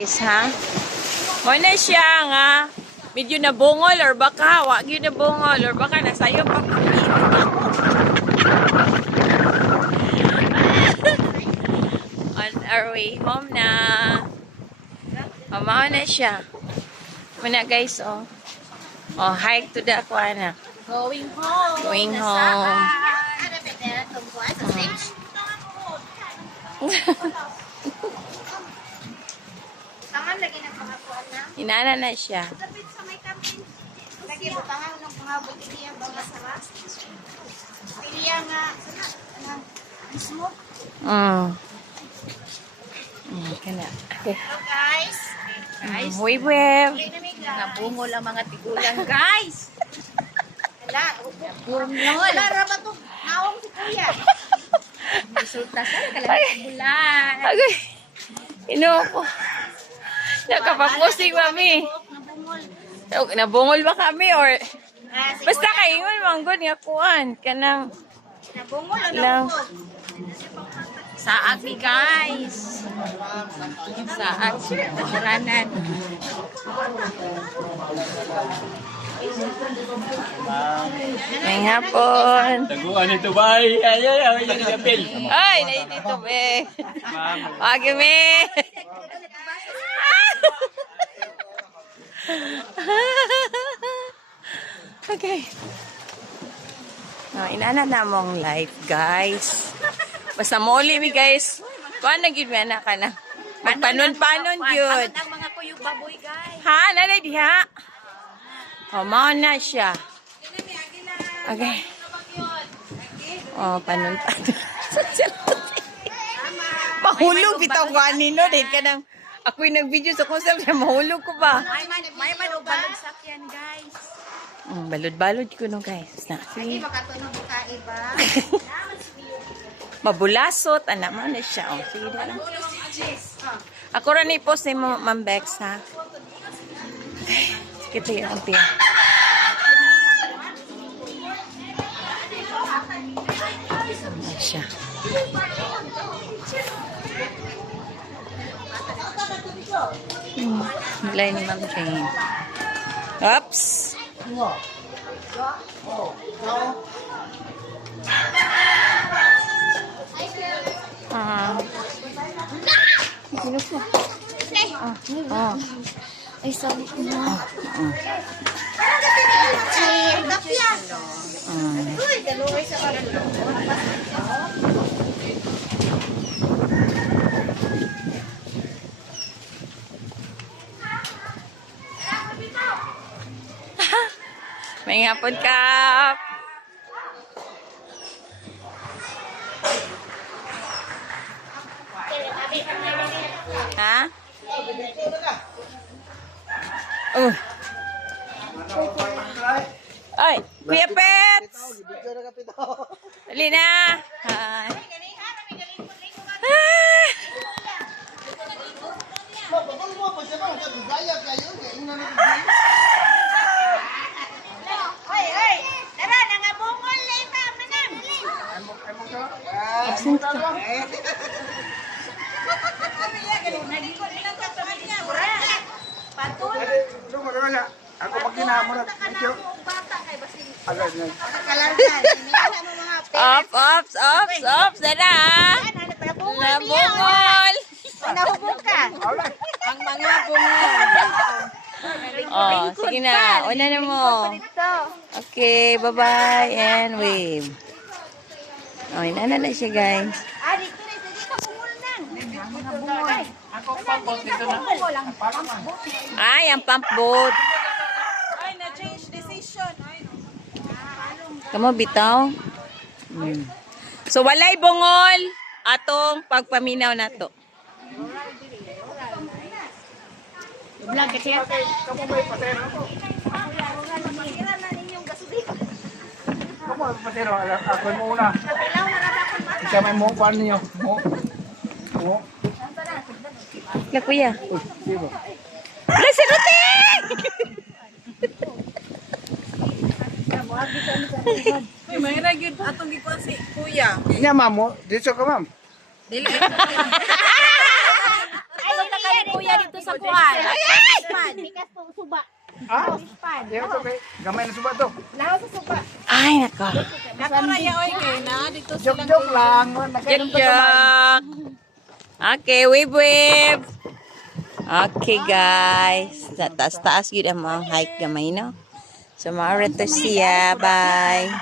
Ha? Mo na siya nga medyo nabungol or baka wag yun nabungol or baka nasayo pa on our way home na. Mama na siya. Muna guys, oh. Oh, hike to the aquana. Going home. Going home. Tangan lagi ng pangakuan na. Inana na siya. Kapit sa may camping. Lagi mo tangan ng pangabot iliya ba masarap? Iliya nga mismo. Kana. Okay. Hello guys. Wave wave. Nabungol ang mga tigulang guys. Wala. Bungol. Wala ra ba to? Nawang si kuya. Resulta sa kalalang bulan. Okay. Inupo. Nakapaposing mami. Nabungol. Nabungol ba kami or Si basta kuya, kaingon manggod nga kuan kanang nabungol o lang. nabungol? Saag ni guys. Saag ranan. May hapon. Taguan ito ba? Ay, yung kapil. Ay, naitito be. Wag me. Okay. No, inana na mong life, guys. Basta muli mi guys. Kuan na gyud mi anak ka na. Magpanon-panon gyud. Ang mga kuyog baboy guys. Ha, nalay diha. Oh, mao na siya. Okay. Oh, panon-panon. Mahulog bitaw ko anino din kanang ako'y nag-video sa konsel na mahulog ko ba? May balog sakyan guys. Balod-balod ko no guys. Na, Hindi sige. makatunog ka iba. Mabulasot. Anak mo na siya. Oh, sige na lang. Ako rin i-post ni Ma'am Bex ha. Okay. Sige tayo ang tiya. Ayan siya. Nilay ni Ma'am Jane. Oops! Sino po? Ay, sabi ko na. Uy, galuway sa karalo. May hapon kap. Ha? Oh. Ay, Kuya Pets! Dali na! Hi. Ah! Hoy, hoy! Tara, nangabungol na iba, manang! Absent ka. Patul! Ako pag kinamura. Medyo. Bata kay Basin. Agad na. Nakalargan. Iniwan mo mga Ops, ops, ops, ops. Dala! Nabungol! Nahubog ka. Ang mga bungol. Oh, sige na. Una na mo. Okay, bye-bye and wave. Oh, inana na siya, guys. Ah, dito rin. Dito ka bungol nang. Mga bungol. Ako pa po dito na. Ay, ang pump boat. Ay, na-change decision. Kamo bitaw. So, walay bungol atong pagpaminaw na to. Vlog kasi yan. Kamu may pasero ako. Makira na ninyong gasolina. Kamu may pasero. Ako mo una. Kapilaw na natakon mata. Ika may mo kuan niyo. Mo. Mo. La kuya. Uy, diba? La si Ruting! Uy, may nagyod atong gikuan si Kuya. Nya ma'am mo. Dito ka ma'am. Dili. Ay, punta kami kuya dito sa sa kuan. Pan. Mikas to suba. Ah? Pan. Ayaw to kay. Gamay na suba to. Lahaw sa suba. Ay, nako. Nato raya oy kay na dito silang Joke-joke lang. Nagkainom Joke, pa gamay. joke. Okay, wave, wave. Okay, guys. Taas-taas yun ang mga hike gamay, no? So, maaari to siya. Bye.